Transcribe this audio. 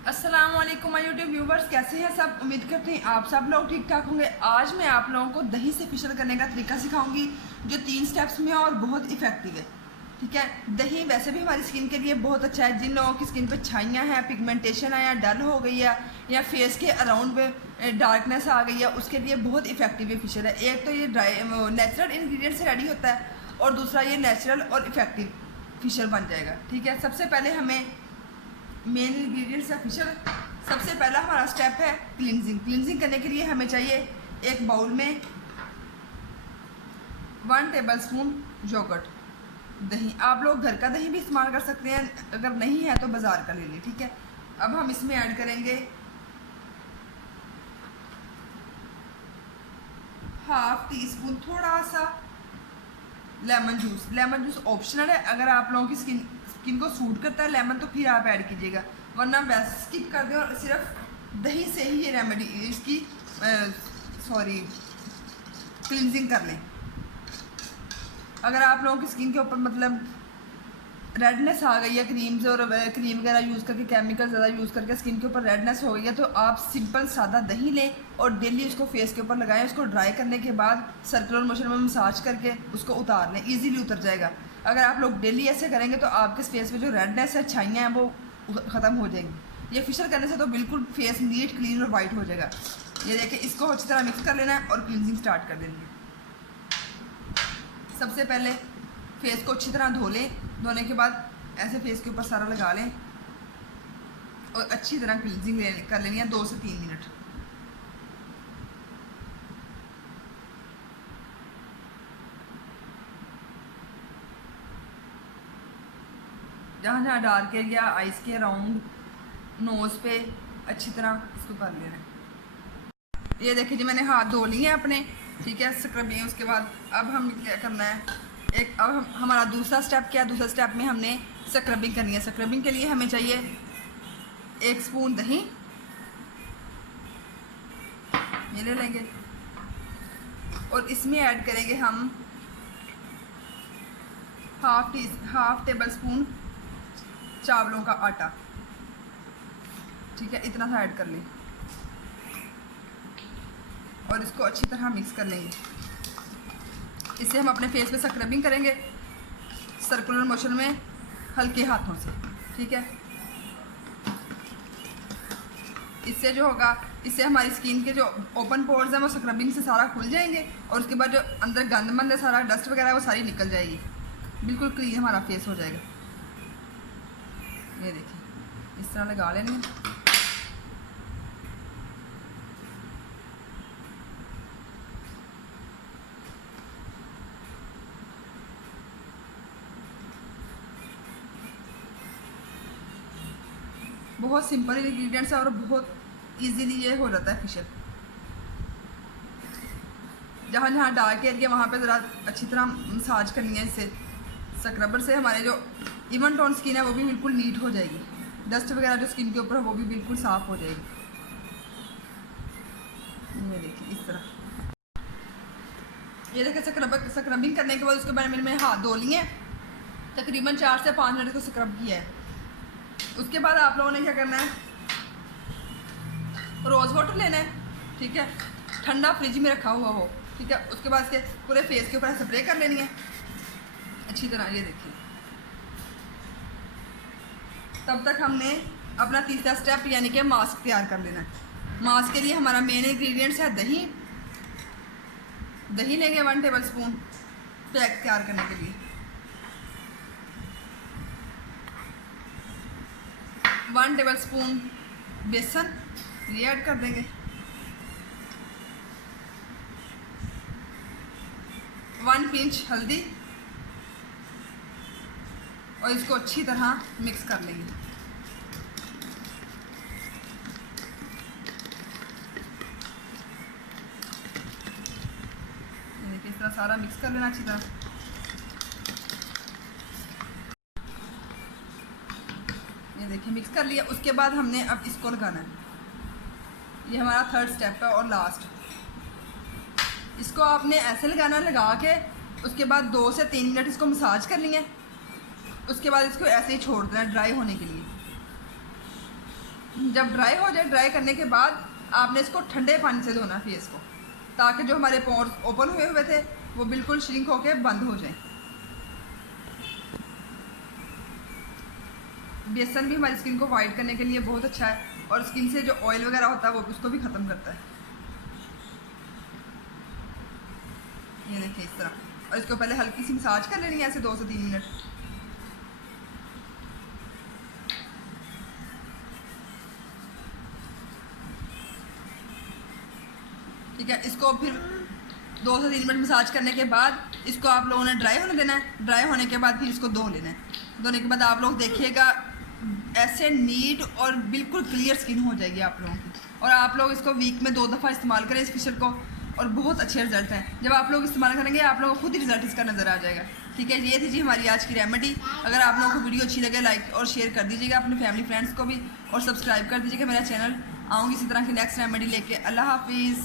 अस्सलाम वालेकुम my YouTube viewers, कैसे हैं सब। उम्मीद करते हैं आप सब लोग ठीक ठाक होंगे। आज मैं आप लोगों को दही से फेशियल करने का तरीका सिखाऊंगी जो 3 स्टेप्स में है और बहुत इफेक्टिव है। ठीक है, दही वैसे भी हमारी स्किन के लिए बहुत अच्छा है। जिन लोगों की स्किन पे छाइयाँ हैं, पिगमेंटेशन है या डल हो गई है या फेस के अराउंड में डार्कनेस आ गई है, उसके लिए बहुत इफेक्टिव फेशियल है। एक तो ये नेचुरल इंग्रेडिएंट से रेडी होता है और दूसरा ये नेचुरल और इफेक्टिव फेशियल बन जाएगा। ठीक है, सबसे पहले हमें मेन इंग्रेडिएंट्स है फेशियल। सबसे पहला हमारा स्टेप है क्लींजिंग। क्लींजिंग करने के लिए हमें चाहिए एक बाउल में 1 टेबलस्पून योगर्ट दही। आप लोग घर का दही भी इस्तेमाल कर सकते हैं, अगर नहीं है तो बाजार का ले लें। ठीक है, अब हम इसमें ऐड करेंगे ½ टीस्पून थोड़ा सा lemon juice. Lemon juice optional है, अगर आप लोगों की स्किन को सूट करता है लेमन तो फिर आप ऐड कीजिएगा, वरना वैसे स्किप कर दें और सिर्फ दही से ही ये रेमेडी इसकी क्लींजिंग कर लें। अगर आप लोगों की स्किन के ऊपर मतलब रेडनेस आ गई है क्रीम्स और क्रीम वगैरह यूज़ करके, केमिकल ज़्यादा यूज़ करके स्किन के ऊपर रेडनेस हो गई है, तो आप सिंपल सादा दही लें और डेली उसको फेस के ऊपर लगाएं। उसको ड्राई करने के बाद सर्कुलर मोशन में मसाज करके उसको उतार लें, इजीली उतर जाएगा। अगर आप लोग डेली ऐसे करेंगे तो आपके फेस में जो रेडनेस है, छाइयाँ हैं, वो ख़त्म हो जाएंगी। ये फेशियल करने से तो बिल्कुल फेस नीट क्लीन और वाइट हो जाएगा। ये देखिए, इसको अच्छी तरह मिक्स कर लेना है और क्लींजिंग स्टार्ट कर देंगे। सबसे पहले फेस को अच्छी तरह धो लें। धोने के बाद ऐसे फेस के ऊपर सारा लगा लें और अच्छी तरह क्लींजिंग कर लेनी है 2 से 3 मिनट। जहाँ जहाँ डार्क एरिया, आइज के अराउंड, नोज़ पे अच्छी तरह इसको कर लेना है। ये देखिए जी, मैंने हाथ धो लिए हैं अपने। ठीक है, स्क्रबिंग। उसके बाद अब हम क्या करना है, अब हमारा दूसरा स्टेप क्या है। दूसरा स्टेप में हमने स्क्रबिंग करनी है। स्क्रबिंग के लिए हमें चाहिए 1 स्पून दही, ये ले लेंगे और इसमें ऐड करेंगे हम हाफ टेबल स्पून चावलों का आटा। ठीक है, इतना सा ऐड कर लें और इसको अच्छी तरह मिक्स कर लेंगे। इससे हम अपने फेस पे स्क्रबिंग करेंगे सर्कुलर मोशन में हल्के हाथों से। ठीक है, इससे जो होगा, इससे हमारी स्किन के जो ओपन पोर्स हैं वो स्क्रबिंग से सारा खुल जाएंगे और उसके बाद जो अंदर गंदमंद है, सारा डस्ट वगैरह, वो सारी निकल जाएगी। बिल्कुल क्लीन हमारा फेस हो जाएगा। ये देखिए, इस तरह लगा लेंगे। बहुत सिंपल इंग्रेडिएंट्स है और बहुत इजीली ये हो जाता है फेशियल। जहाँ जहाँ डार्क एरिया वहाँ पे ज़रा अच्छी तरह मसाज करनी है। इससे स्क्रबर से हमारे जो इवन टोन स्किन है वो भी बिल्कुल नीट हो जाएगी। डस्ट वगैरह जो स्किन के ऊपर है वो भी बिल्कुल साफ़ हो जाएगी। ये देखिए, इस तरह। ये देखिए, स्क्रबिंग करने के बाद उसके बाद मैंने हाथ धो लिए, तकरीबन 4 से 5 मिनट को स्क्रब किया है। उसके बाद आप लोगों ने क्या करना है, रोज़ वाटर लेना है। ठीक है, ठंडा फ्रिज में रखा हुआ हो। ठीक है, उसके बाद इसके पूरे फेस के ऊपर स्प्रे कर लेनी है अच्छी तरह। ये देखिए, तब तक हमने अपना तीसरा स्टेप यानी कि मास्क तैयार कर लेना है। मास्क के लिए हमारा मेन इंग्रेडिएंट्स है दही। दही लेंगे 1 टेबलस्पून पैक तैयार करने के लिए। 1 टेबलस्पून बेसन ये ऐड कर देंगे। 1 पिंच हल्दी और इसको अच्छी तरह मिक्स कर लेंगे। देखिए, इस तरह सारा मिक्स कर लेना अच्छी तरह। ये देखिए, मिक्स कर लिया। उसके बाद हमने अब इसको लगाना है। ये हमारा 3rd स्टेप है और लास्ट। इसको आपने ऐसे लगाना, लगा के उसके बाद 2 से 3 मिनट इसको मसाज करनी है। उसके बाद इसको ऐसे ही छोड़ देना ड्राई होने के लिए। जब ड्राई हो जाए, ड्राई करने के बाद आपने इसको ठंडे पानी से धोना फेस को, ताकि जो हमारे पोर्स ओपन हुए थे वो बिल्कुल श्रिंक होके बंद हो जाए। बेसन भी हमारी स्किन को वाइट करने के लिए बहुत अच्छा है और स्किन से जो ऑयल वगैरह होता है वो उसको भी ख़त्म करता है। ये देखिए इस तरह, और इसको पहले हल्की सी मसाज कर लेनी है ऐसे 2 से 3 मिनट। ठीक है, इसको फिर 2 से 3 मिनट मसाज करने के बाद इसको आप लोगों ने ड्राई होने देना है। ड्राई होने के बाद फिर इसको धो लेना है। धोने के बाद आप लोग देखिएगा ऐसे नीट और बिल्कुल क्लियर स्किन हो जाएगी आप लोगों की। और आप लोग इसको वीक में 2 दफ़ा इस्तेमाल करें इस फेशियल को, और बहुत अच्छे रिजल्ट हैं। जब आप लोग इस्तेमाल करेंगे आप लोगों को खुद ही रिजल्ट इसका नज़र आ जाएगा। ठीक है, ये थी जी हमारी आज की रेमेडी। अगर आप लोगों को वीडियो अच्छी लगे लाइक और शेयर कर दीजिएगा अपने फैमिली फ्रेंड्स को भी, और सब्सक्राइब कर दीजिएगा मेरा चैनल। आऊँगी इसी तरह की नेक्स्ट रेमेडी लेके। अल्लाह हाफिज़।